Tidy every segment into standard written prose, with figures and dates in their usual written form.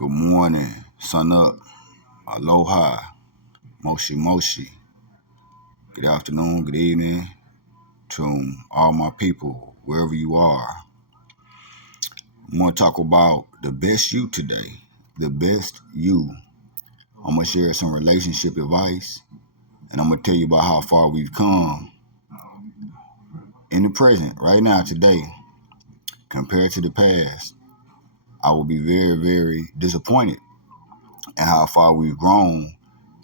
Good morning, sun up, aloha, moshi moshi. Good afternoon, good evening to all my people, wherever you are. I'm going to talk about the best you today, the best you. I'm going to share some relationship advice, and I'm going to tell you about how far we've come in the present, right now, today, compared to the past. I will be very, very disappointed at how far we've grown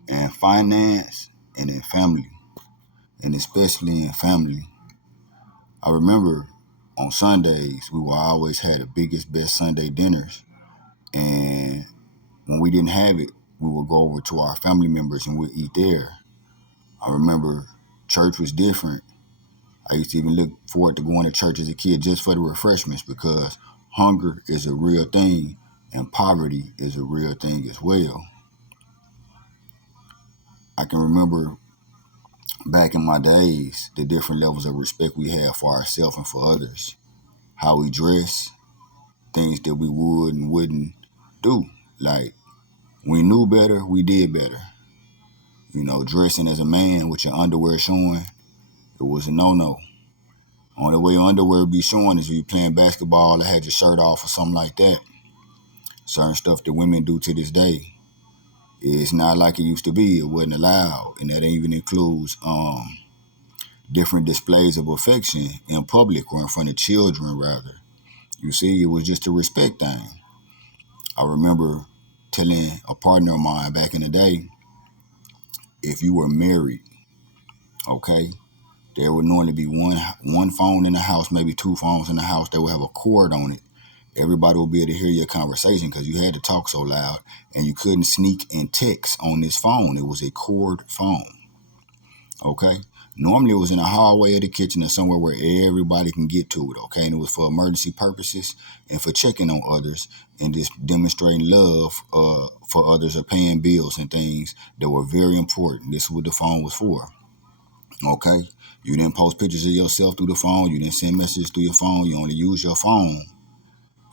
in finance and in family, and especially in family. I remember on Sundays, we would always have the biggest, best Sunday dinners. And when we didn't have it, we would go over to our family members and we'd eat there. I remember church was different. I used to even look forward to going to church as a kid just for the refreshments because hunger is a real thing and poverty is a real thing as well. I can remember back in my days, the different levels of respect we had for ourselves and for others, how we dress, things that we would and wouldn't do. Like, we knew better, we did better. You know, dressing as a man with your underwear showing, it was a no-no. Only way your underwear would be showing is if you playing basketball or had your shirt off or something like that. Certain stuff that women do to this day, it's not like it used to be. It wasn't allowed. And that even includes different displays of affection in public or in front of children, rather. You see, it was just a respect thing. I remember telling a partner of mine back in the day, if you were married, okay, there would normally be one phone in the house, maybe two phones in the house that would have a cord on it. Everybody would be able to hear your conversation because you had to talk so loud, and you couldn't sneak and text on this phone. It was a cord phone, okay? Normally it was in the hallway of the kitchen or somewhere where everybody can get to it, okay? And it was for emergency purposes and for checking on others and just demonstrating love for others or paying bills and things that were very important. This is what the phone was for, okay? You didn't post pictures of yourself through the phone. You didn't send messages through your phone. You only use your phone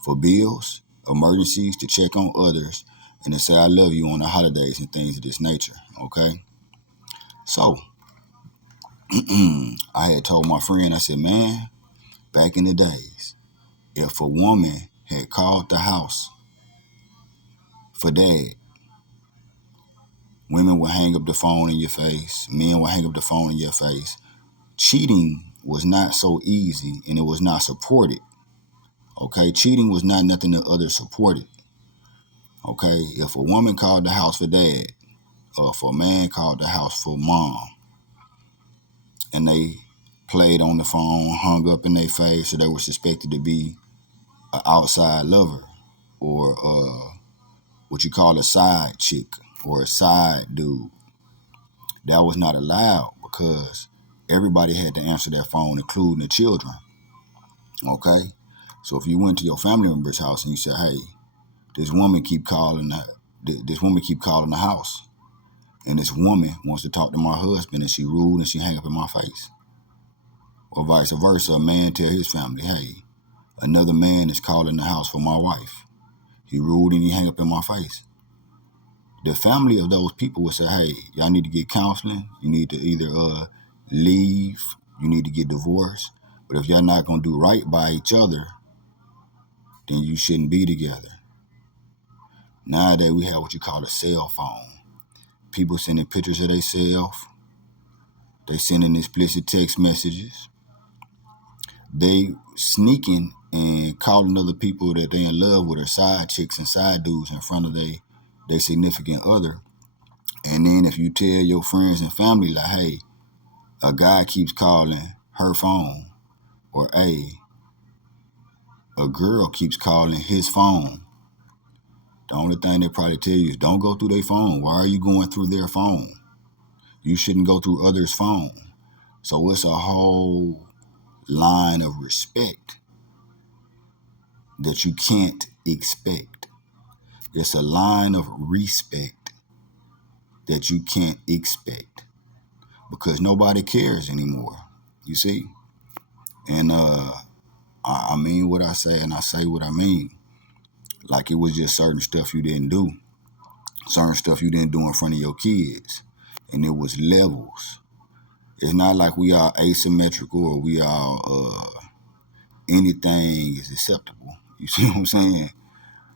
for bills, emergencies, to check on others, and to say I love you on the holidays and things of this nature, okay? So, I had told my friend, I said, man, back in the days, if a woman had called the house for dad, women would hang up the phone in your face, men would hang up the phone in your face. Cheating was not so easy and it was not supported, okay? Cheating was not nothing that others supported, okay? If a woman called the house for dad, or if a man called the house for mom, and they played on the phone, hung up in their face, or they were suspected to be an outside lover, or what you call a side chick or a side dude. That was not allowed because everybody had to answer that phone, including the children. Okay? So if you went to your family member's house and you said, hey, this woman keep calling the house, and this woman wants to talk to my husband and she rude and she hang up in my face. Or vice versa, a man tell his family, hey, another man is calling the house for my wife. He rude and he hang up in my face. The family of those people would say, hey, y'all need to get counseling. You need to either leave, you need to get divorced. But if y'all not going to do right by each other, then you shouldn't be together. Nowadays, we have what you call a cell phone. People sending pictures of themselves. They sending explicit text messages. They sneaking and calling other people that they in love with or side chicks and side dudes in front of their significant other. And then if you tell your friends and family, like, hey, a guy keeps calling her phone, or a girl keeps calling his phone, the only thing they probably tell you is don't go through their phone. Why are you going through their phone? You shouldn't go through others' phone. So it's a whole line of respect that you can't expect. It's a line of respect that you can't expect because nobody cares anymore, you see? And I mean what I say and I say what I mean. Like it was just certain stuff you didn't do, certain stuff you didn't do in front of your kids. And it was levels. It's not like we are asymmetrical or we are anything is acceptable. You see what I'm saying?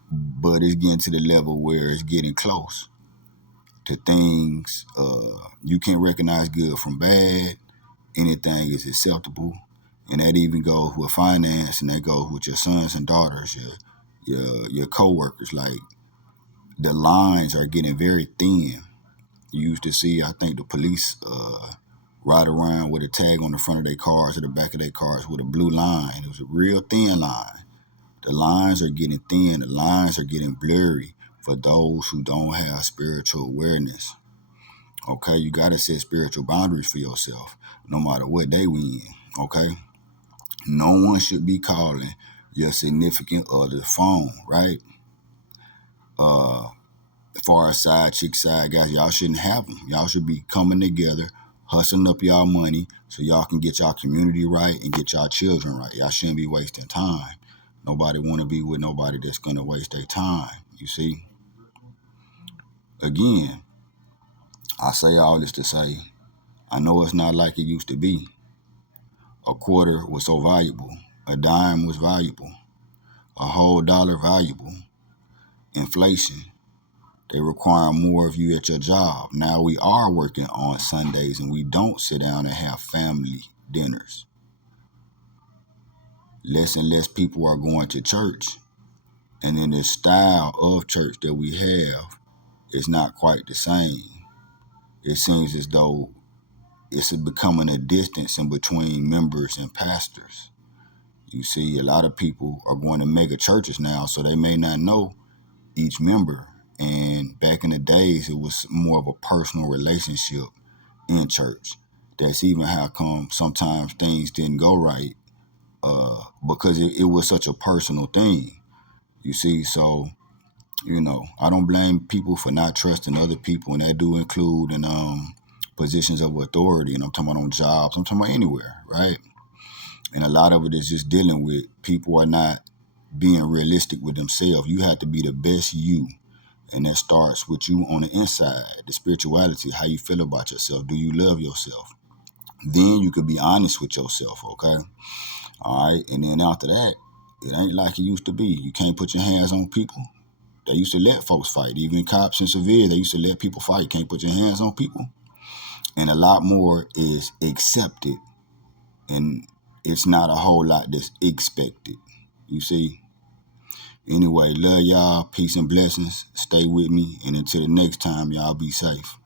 But it's getting to the level where it's getting close to things you can't recognize good from bad. Anything is acceptable, and that even goes with finance, and that goes with your sons and daughters, your coworkers. Like the lines are getting very thin. You used to see, I think, the police ride around with a tag on the front of their cars or the back of their cars with a blue line. It was a real thin line. The lines are getting thin. The lines are getting blurry for those who don't have spiritual awareness. Okay, you gotta set spiritual boundaries for yourself, no matter what day we in. Okay, no one should be calling your significant other phone, right? As far as side chick, side guys, y'all shouldn't have them. Y'all should be coming together, hustling up y'all money so y'all can get y'all community right and get y'all children right. Y'all shouldn't be wasting time. Nobody want to be with nobody that's gonna waste their time. You see, again, I say all this to say, I know it's not like it used to be. A quarter was so valuable. A dime was valuable. A whole dollar valuable. Inflation. They require more of you at your job. Now we are working on Sundays and we don't sit down and have family dinners. Less and less people are going to church. And then the style of church that we have is not quite the same. It seems as though it's becoming a distance in between members and pastors. You see, a lot of people are going to mega churches now, so they may not know each member. And back in the days, it was more of a personal relationship in church. That's even how come sometimes things didn't go right because it was such a personal thing. You see, so, I don't blame people for not trusting other people, and that do include in positions of authority. And I'm talking about on jobs, I'm talking about anywhere, right? And a lot of it is just dealing with people are not being realistic with themselves. You have to be the best you. And that starts with you on the inside, the spirituality, how you feel about yourself. Do you love yourself? Then you could be honest with yourself, okay? All right. And then after that, it ain't like it used to be. You can't put your hands on people. They used to let folks fight. Even cops and civilians, they used to let people fight. You can't put your hands on people. And a lot more is accepted. And it's not a whole lot that's expected. You see? Anyway, love y'all. Peace and blessings. Stay with me. And until the next time, y'all be safe.